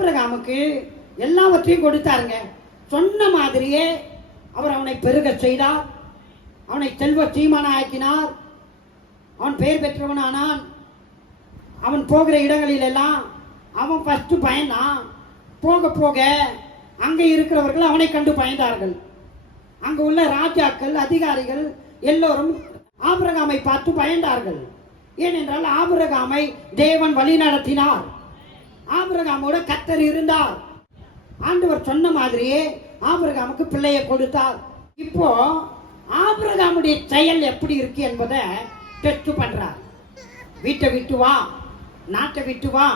ஆபிரகாமுக்கு எல்லாவற்றையும் கொடுத்தாருங்க. சொன்ன மாதிரியே அவர் அவனை பெருக செய்தார். அவனை செல்வ சீமான ஆக்கினார். அவன் பெயர் பெற்றவனானான். அவன் போகிற இடங்களில் எல்லாம் அவன் ஃபர்ஸ்ட் பயந்தான். போக போக அங்கே இருக்கிறவர்கள் அவனை கண்டு பயந்தார்கள். அங்கு உள்ள ராஜாக்கள், அதிகாரிகள் எல்லோரும் ஆபிரகாமை பார்த்து பயந்தார்கள். ஏனென்றால் ஆபிரகாமை தேவன் வழி நடத்தினார். ஆபிரகாமோட கர்த்தர் இருந்தார். ஆண்டவர் சொன்ன மாதிரியே ஆபிரகாமுக்கு பிள்ளையை கொடுத்தார். இப்போ ஆபிரகாமுடைய செயல் எப்படி இருக்கு என்பதை டெஸ்ட் பண்றார். வீட்டை விட்டு வா, நாட்டை விட்டு வா,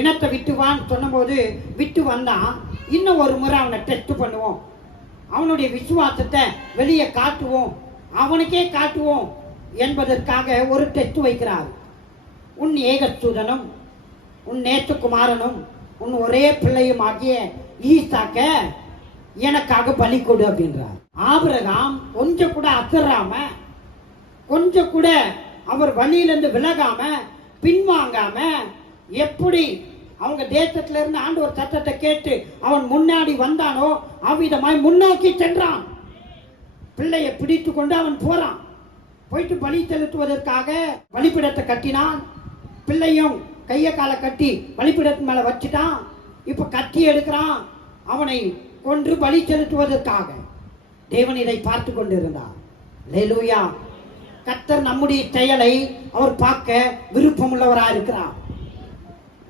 இனத்தை விட்டு வான்னு சொன்னபோது விட்டு வந்தான். இன்னும் ஒரு முறை அவனை டெஸ்ட் பண்ணுவோம், அவனுடைய விசுவாசத்தை வெளியே காட்டுவோம், அவனுக்கே காட்டுவோம் என்பதற்காக ஒரு டெஸ்ட் வைக்கிறார். உன் ஏகசூதனும் உன் நேசகுமாரனும் உன் ஒரே பிள்ளையும் ஆகிய ஈசாக்க எனக்காக பலி கொடு அப்படின்றார். ஆபிரகாம் கொஞ்சம் கூட அசராம, கொஞ்சம் கூட அவர் வழியிலிருந்து விலகாம, பின்வாங்காம, எப்படி அவங்க தேசத்துல இருந்து ஆண்டவர் சத்தத்தை கேட்டு அவன் முன்னாடி வந்தானோ அவ்விதமாய் முன்னோக்கி சென்றான். பிள்ளையை பிடித்து கொண்டு அவன் போறான். போயிட்டு பலி செலுத்துவதற்காக பலிப்பிடத்தை கட்டினான். பிள்ளையும் கைய காலை கட்டி பலிப்பிடத்து மேல வச்சுட்டான். இப்ப கத்தி எடுக்கிறான் அவனை கொன்று பலி செலுத்துவதற்காக. தேவன் இதை பார்த்து கொண்டிருந்தார். அல்லேலூயா. கர்த்தர் நம்முடைய செயலை அவர் பார்க்க விருப்பம் உள்ளவராக இருக்கிறார்.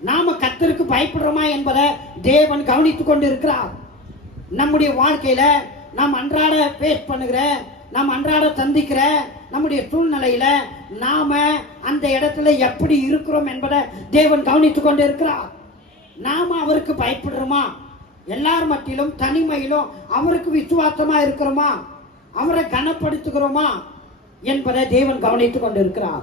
நாம கர்த்தருக்கு பயப்படுறோமா என்பதை தேவன் கவனித்துக் கொண்டு இருக்கிறார். நம்முடைய வாழ்க்கையில நாம் அன்றாட பேஸ் பண்ணுகிற, நாம் அன்றாட சந்திக்கிற நம்முடைய சூழ்நிலையில நாம அந்த இடத்துல எப்படி இருக்கிறோம் என்பதை தேவன் கவனித்துக் கொண்டு இருக்கிறார். நாம அவருக்கு பயப்படுறோமா? எல்லார் மத்தியிலும் தனிமையிலும் அவருக்கு விசுவாசமா இருக்கிறோமா? அவரை கனப்படுத்துகிறோமா என்பதை தேவன் கவனித்துக் கொண்டு இருக்கிறார்.